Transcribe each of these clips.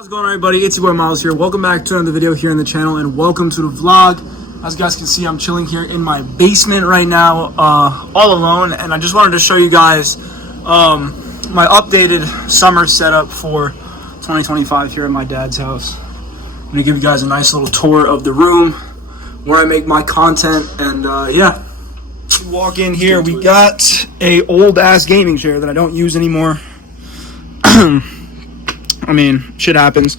How's it going, everybody? It's your boy Miles here. Welcome back to another video here on the channel, and welcome to the vlog. As you guys can see, I'm chilling here in my basement right now, all alone, and I just wanted to show you guys my updated summer setup for 2025 here at my dad's house. I'm gonna give you guys a nice little tour of the room where I make my content, and yeah. Walk in here, we got a old ass gaming chair that I don't use anymore. I mean, shit happens.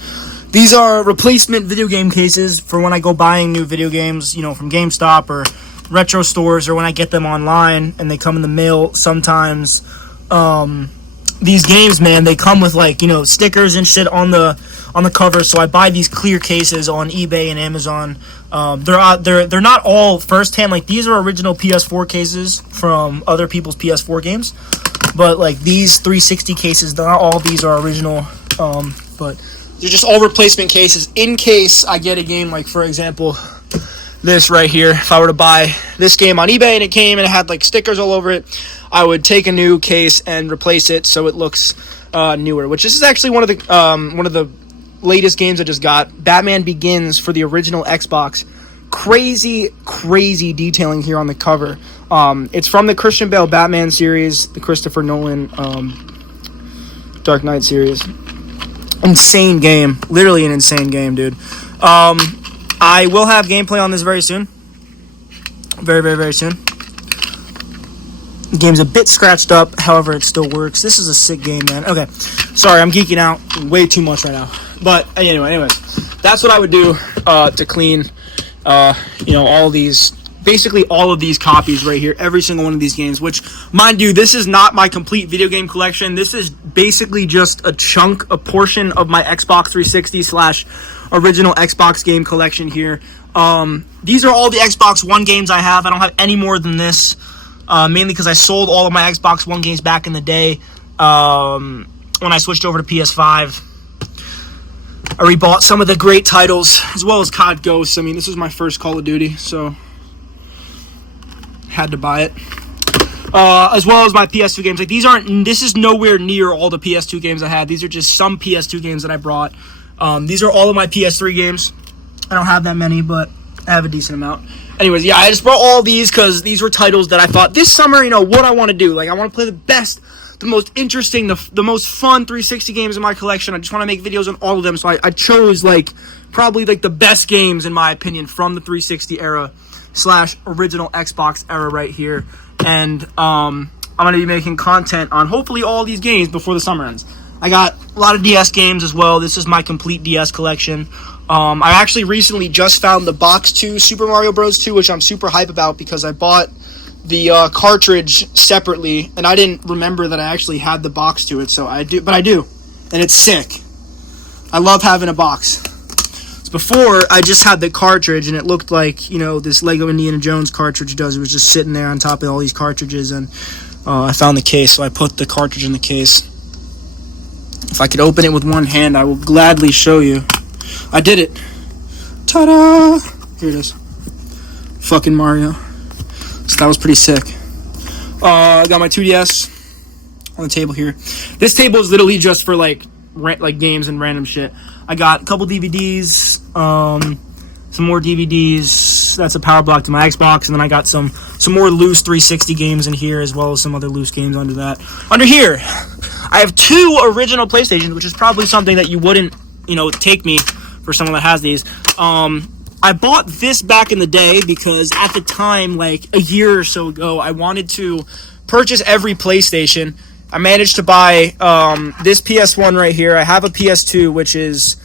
These are replacement video game cases for when I go buying new video games, you know, from GameStop or retro stores, or when I get them online and they come in the mail sometimes. These games, man, they come with, like, you know, stickers and shit on the cover, so I buy these clear cases on eBay and Amazon. They're not all first-hand. Like, these are original PS4 cases from other people's PS4 games, but, like, these 360 cases, not all these are original. But they're just all replacement cases in case I get a game, like, for example, this right here. If I were to buy this game on eBay and it came and it had, like, stickers all over it, I would take a new case and replace it so it looks newer. Which this is actually one of the latest games I just got. Batman Begins for the original Xbox. Crazy detailing here on the cover. It's from the Christian Bale Batman series, the Christopher Nolan Dark Knight series. Insane game. Literally an insane game, dude. I will have gameplay on this very soon. Very soon. The game's a bit scratched up, however, it still works. This is a sick game, man. Okay. Sorry, I'm geeking out way too much right now. But anyways, that's what I would do to clean, you know, all these... Basically all of these copies right here, every single one of these games, which, mind you, this is not my complete video game collection. This is basically just a portion of my Xbox 360 / original Xbox game collection here. These are all the Xbox One games I have. I don't have any more than this, mainly because I sold all of my Xbox One games back in the day when I switched over to PS5. I rebought some of the great titles, as well as COD Ghosts. I mean, this is my first Call of Duty, so... had to buy it, as well as my PS2 games. Like, this is nowhere near all the PS2 games I had. These are just some PS2 games that I brought. These are all of my PS3 games. I don't have that many, but I have a decent amount. Anyways, yeah, I just brought all these because these were titles that I thought this summer, you know, what I want to do. Like, I want to play the best, the most interesting, the most fun 360 games in my collection. I just want to make videos on all of them, so I chose, like, probably, like, the best games, in my opinion, from the 360 era / original Xbox era right here. And I'm going to be making content on hopefully all these games before the summer ends. I got a lot of DS games as well. This is my complete DS collection. I actually recently just found the box 2 Super Mario Bros. 2, which I'm super hype about because I bought the cartridge separately, and I didn't remember that I actually had the box to it, so I do, but I do, and it's sick. I love having a box. Before, I just had the cartridge, and it looked like, you know, this Lego Indiana Jones cartridge does. It was just sitting there on top of all these cartridges, and I found the case, so I put the cartridge in the case. If I could open it with one hand, I will gladly show you. I did it. Ta-da! Here it is. Fucking Mario. So that was pretty sick. I got my 2DS on the table here. This table is literally just for, like games and random shit. I got a couple DVDs, some more DVDs. That's a power block to my Xbox, and then I got some more loose 360 games in here, as well as some other loose games under that. Under here, I have 2 original PlayStations, which is probably something that you wouldn't, you know, take me for someone that has these. I bought this back in the day because at the time, like a year or so ago, I wanted to purchase every PlayStation. I managed to buy this PS1 right here. I have a PS2, which is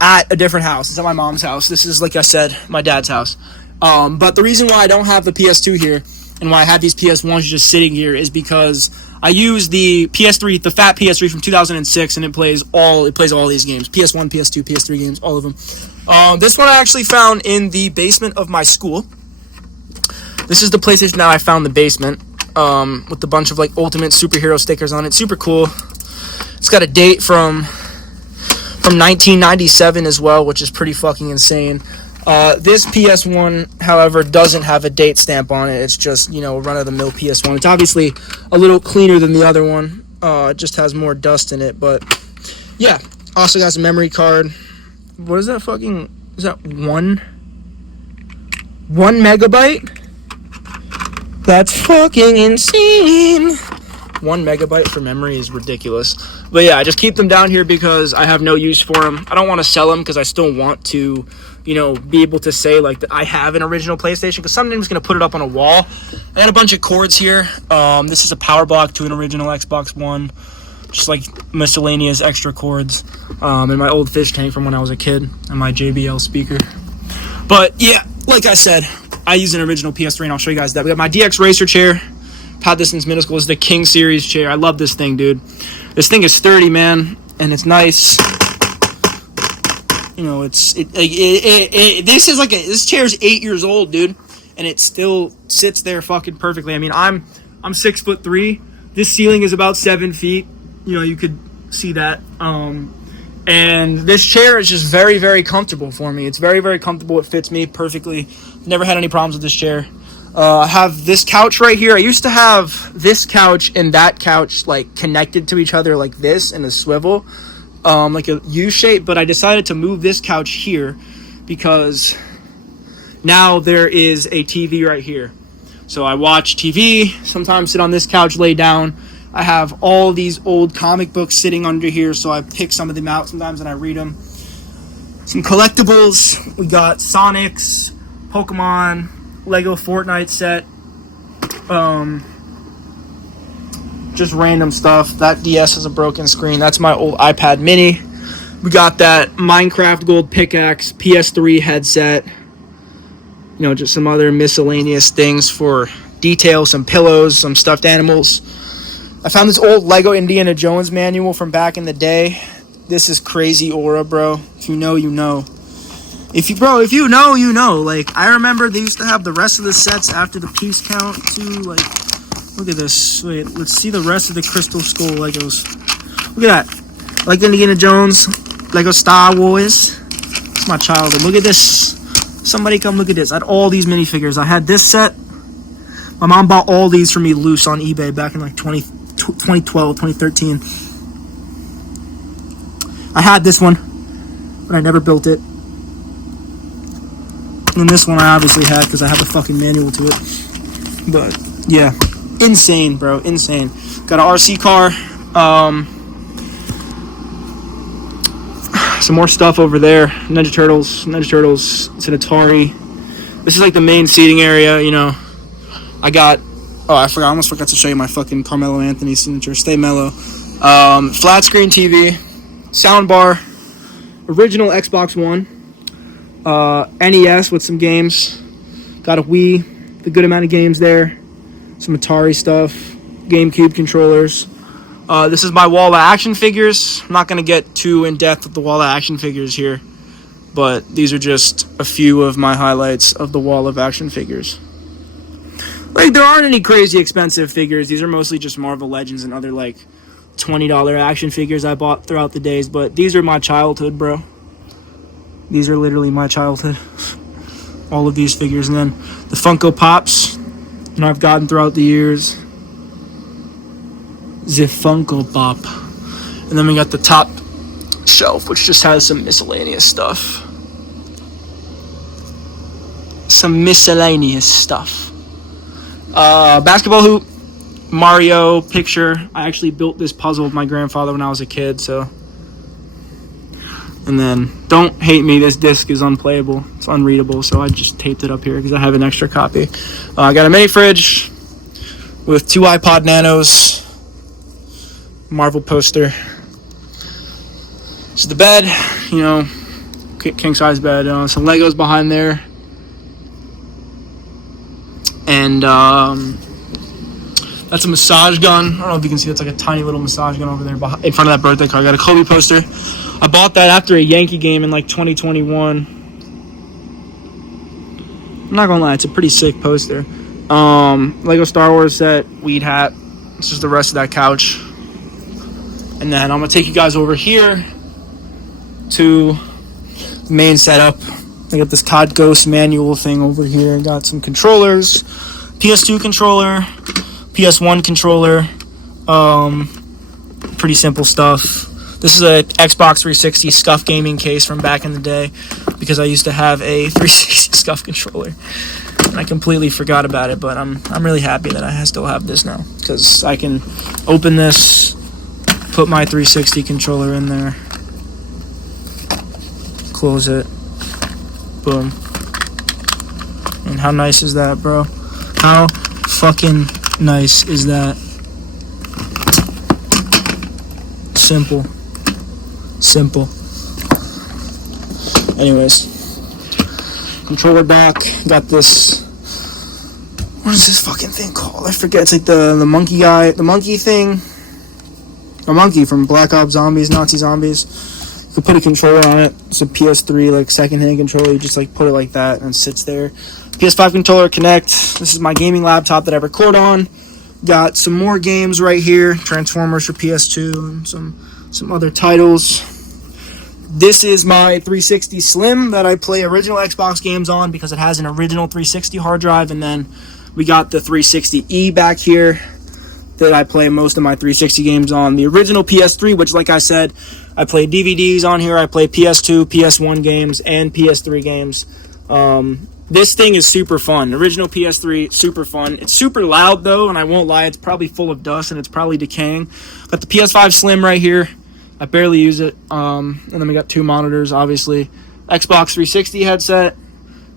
at a different house. It's at my mom's house. This is, like I said, my dad's house. But the reason why I don't have the PS2 here and why I have these PS1s just sitting here is because I use the PS3, the fat PS3 from 2006, and it plays all these games. PS1, PS2, PS3 games, all of them. This one I actually found in the basement of my school. This is the PlayStation that I found in the basement. With a bunch of, like, ultimate superhero stickers on it. Super cool. It's got a date from 1997 as well, which is pretty fucking insane. This PS1, however, doesn't have a date stamp on it. It's just, you know, run-of-the-mill PS1. It's obviously a little cleaner than the other one. It just has more dust in it, but yeah. Also got some memory card. What is that fucking... Is that 1 megabyte? That's fucking insane. 1 megabyte for memory is ridiculous. But yeah, I just keep them down here because I have no use for them. I don't want to sell them because I still want to, you know, be able to say like that I have an original PlayStation, because someday I'm just going to put it up on a wall. I got a bunch of cords here. This is a power block to an original Xbox One. Just like miscellaneous extra cords. And my old fish tank from when I was a kid. And my JBL speaker. But yeah, like I said, I use an original PS3 and I'll show you guys that. We got my DX Racer chair. I've had this since middle school. This is the King Series chair. I love this thing, dude. This thing is sturdy, man. And it's nice. You know, this chair is 8 years old, dude. And it still sits there fucking perfectly. I mean, I'm 6'3". This ceiling is about 7 feet. You know, you could see that. And this chair is just very, very comfortable for me. It's very, very comfortable. It fits me perfectly. Never had any problems with this chair. I have this couch right here. I used to have this couch and that couch like connected to each other like this in a swivel, like a U shape. But I decided to move this couch here because now there is a TV right here. So I watch TV, sometimes sit on this couch, lay down. I have all these old comic books sitting under here, so I pick some of them out sometimes and I read them. Some collectibles. We got Sonics, Pokemon, Lego Fortnite set. Just random stuff. That DS has a broken screen. That's my old iPad mini. We got that Minecraft gold pickaxe, PS3 headset. You know, just some other miscellaneous things for detail, some pillows, some stuffed animals. I found this old Lego Indiana Jones manual from back in the day. This is crazy aura, bro. If you know, you know. If you know, you know. Like, I remember they used to have the rest of the sets after the piece count, too. Like, look at this. Wait, let's see the rest of the Crystal Skull Legos. Look at that. Like Indiana Jones, Lego Star Wars. It's my childhood. Look at this. Somebody come look at this. I had all these minifigures. I had this set. My mom bought all these for me loose on eBay back in like 2012, 2013. I had this one, but I never built it. And this one I obviously had because I have a fucking manual to it. But yeah, insane, bro, insane. Got an RC car. Some more stuff over there. Ninja Turtles. It's an Atari. This is like the main seating area, you know. I got... Oh, I almost forgot to show you my fucking Carmelo Anthony signature. Stay mellow. Flat screen TV. Soundbar. Original Xbox One. NES with some games. Got a Wii. A good amount of games there. Some Atari stuff. GameCube controllers. This is my wall of action figures. I'm not going to get too in-depth with the wall of action figures here. But these are just a few of my highlights of the wall of action figures. Like, there aren't any crazy expensive figures. These are mostly just Marvel Legends and other, like, $20 action figures I bought throughout the days. But these are my childhood, bro. These are literally my childhood. All of these figures. And then the Funko Pops, you know, I've gotten throughout the years. The Funko Pop. And then we got the top shelf, which just has some miscellaneous stuff. Basketball hoop, Mario picture. I actually built this puzzle with my grandfather when I was a kid, so. And then, don't hate me, this disc is unplayable. It's unreadable, so I just taped it up here because I have an extra copy. I got a mini fridge with 2 iPod Nanos, Marvel poster. This is the bed, you know, king size bed. Some Legos behind there. And that's a massage gun. I don't know if you can see, that's like a tiny little massage gun over there in front of that birthday card. I got a Kobe poster. I bought that after a Yankee game in like 2021. I'm not gonna lie, it's a pretty sick poster. Lego Star Wars set, weed hat. This is the rest of that couch. And then I'm gonna take you guys over here to the main setup. I got this COD Ghost manual thing over here. Got some controllers, PS2 controller, PS1 controller. Pretty simple stuff. This is a Xbox 360 Scuff gaming case from back in the day because I used to have a 360 Scuff controller. And I completely forgot about it, but I'm really happy that I still have this now because I can open this, put my 360 controller in there, close it, boom. And how nice is that, bro? How fucking nice is that? Simple. Anyways, controller back. Got this. What is this fucking thing called? I forget. It's like the monkey guy, the monkey thing. A monkey from Black Ops Zombies, Nazi Zombies. You can put a controller on it. It's a PS3 like second-hand controller. You just like put it like that and it sits there. PS5 controller connect. This is my gaming laptop that I record on. Got some more games right here. Transformers for PS2 and some other titles. This is my 360 Slim that I play original Xbox games on because it has an original 360 hard drive. And then we got the 360E back here that I play most of my 360 games on. The original PS3, which like I said, I play DVDs on here. I play PS2, PS1 games, and PS3 games. This thing is super fun. Original PS3, super fun. It's super loud, though, and I won't lie, it's probably full of dust, and it's probably decaying. Got the PS5 Slim right here. I barely use it. And then we got two monitors, obviously. Xbox 360 headset,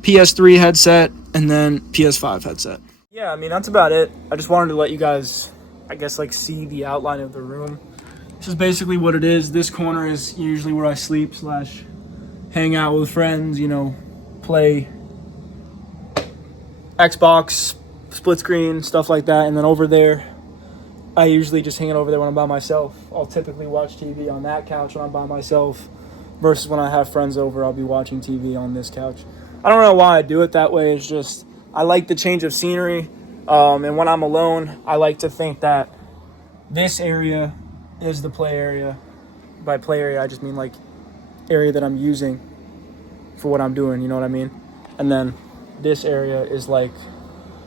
PS3 headset, and then PS5 headset. Yeah, I mean, that's about it. I just wanted to let you guys, I guess, like, see the outline of the room. This is basically what it is. This corner is usually where I sleep / hang out with friends, you know, play Xbox, split screen, stuff like that. And then over there, I usually just hang it over there when I'm by myself. I'll typically watch TV on that couch when I'm by myself versus when I have friends over, I'll be watching TV on this couch. I don't know why I do it that way. It's just, I like the change of scenery. And when I'm alone, I like to think that this area is the play area. By play area, I just mean like area that I'm using for what I'm doing, you know what I mean? And then this area is like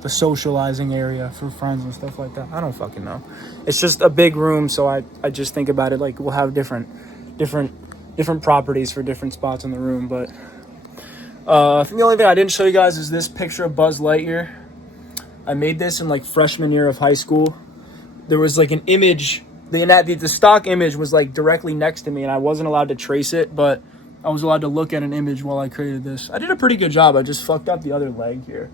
the socializing area for friends and stuff like that. I don't fucking know. It's just a big room, so I just think about it like we'll have different properties for different spots in the room. But I think the only thing I didn't show you guys is this picture of Buzz Lightyear. I made this in like freshman year of high school. There was like an image, the stock image was like directly next to me, and I wasn't allowed to trace it, but I was allowed to look at an image while I created this. I did a pretty good job. I just fucked up the other leg here.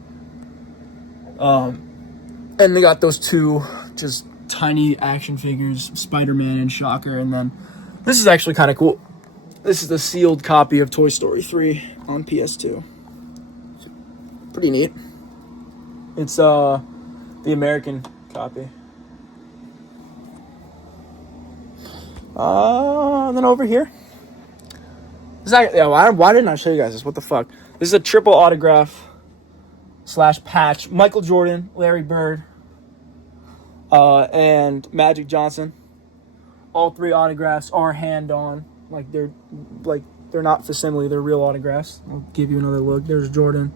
And they got those two just tiny action figures, Spider-Man and Shocker. And then this is actually kind of cool. This is the sealed copy of Toy Story 3 on PS2. Pretty neat. It's the American copy. And then over here. Why didn't I show you guys this? What the fuck? This is a triple autograph / patch. Michael Jordan, Larry Bird, and Magic Johnson. All three autographs are hand-on. They're not facsimile. They're real autographs. I'll give you another look. There's Jordan.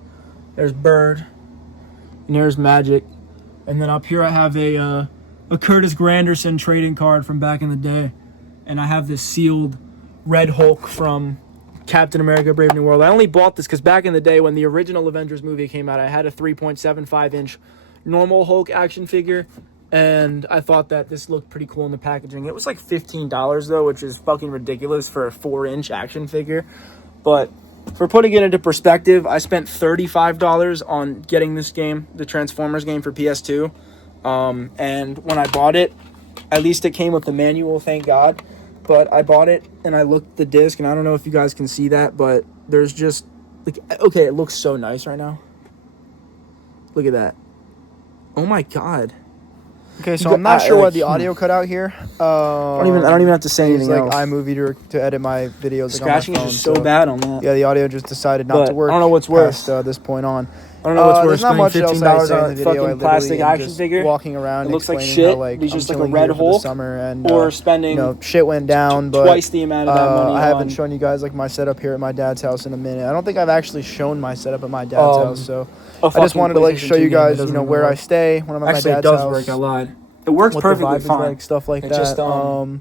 There's Bird. And there's Magic. And then up here I have a Curtis Granderson trading card from back in the day. And I have this sealed Red Hulk from Captain America Brave New World. I only bought this because back in the day when the original Avengers movie came out, I had a 3.75-inch normal Hulk action figure, and I thought that this looked pretty cool in the packaging. It was like $15 though, which is fucking ridiculous for a 4-inch action figure. But for putting it into perspective, I spent $35 on getting this game, the Transformers game for PS2. And when I bought it, at least it came with the manual, thank God. But I bought it, and I looked at the disc, and I don't know if you guys can see that, but there's just, like, okay, it looks so nice right now. Look at that. Oh, my God. Okay, so I'm not sure why the audio cut out here. I don't even have to say anything else. iMovie to edit my videos. Scratching is just so bad on that. Yeah, the audio just decided not to work. I don't know what's worse. Past this point on. I don't know what's worse. There's not much else I say in $15 the video. fucking plastic action figure. Walking around, it looks like shit. How, he's just like a Red Hulk. Summer and or spending shit went down, but twice the amount of that money. I haven't shown you guys like my setup here at my dad's house in a minute. I don't think I've actually shown my setup at my dad's house, so I just wanted to show you guys, where I stay when I'm at my dad's house. Actually, it does work. I lied. It works perfectly fine. Like, stuff like that.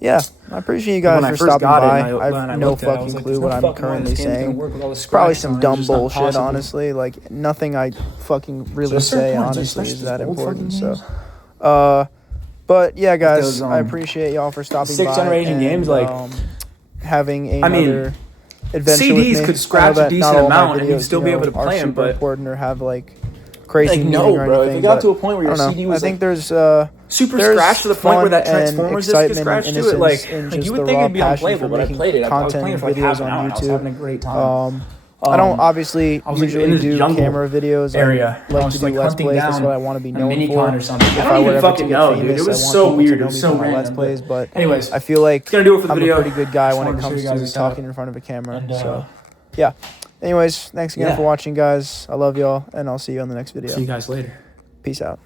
Yeah. I appreciate you guys When I for first stopping got it, by. and I when I have no looked at it, I fucking was like, clue "There's what no I'm fucking way currently this game's gonna saying. work with all the It's probably scratches on some it. dumb It's just not bullshit, possible." honestly. Like, nothing I fucking really Just certain say, points, honestly, is especially that old important. fucking So, but yeah, guys, those, I appreciate y'all for stopping by. 6th generation and, games, like, having I mean, another adventure with CDs me. could I scratch know a that decent not all my amount and you'd videos, still be able to are play 'em, super but important or have like crazy like, meaning no, or bro. anything. If it got but to a point where I your don't know. CD I was think like super there's scratched to the point where that fun and Transformers disc gets excitement scratched and to it, like just you the would think raw it'd be passion unplayable, for but I making played it. I was content playing it for like videos half an on hour and I was YouTube. having a great time. I don't obviously I was like, in usually this do jungle camera videos. area. I I like was to do like Let's hunting Plays. That's down what I want to be a known mini-con for. or something. If I I don't were even ever to fucking get know, famous, dude. It I was want so people weird. to It know was me so for my Let's random. Plays. But Anyways, I feel like gonna do it for the I'm video. a pretty good guy when Just it wanted to show comes you guys to the setup. talking in front of a camera. And, So, yeah. Anyways, thanks again yeah. for watching, guys. I love y'all, and I'll see you on the next video. See you guys later. Peace out.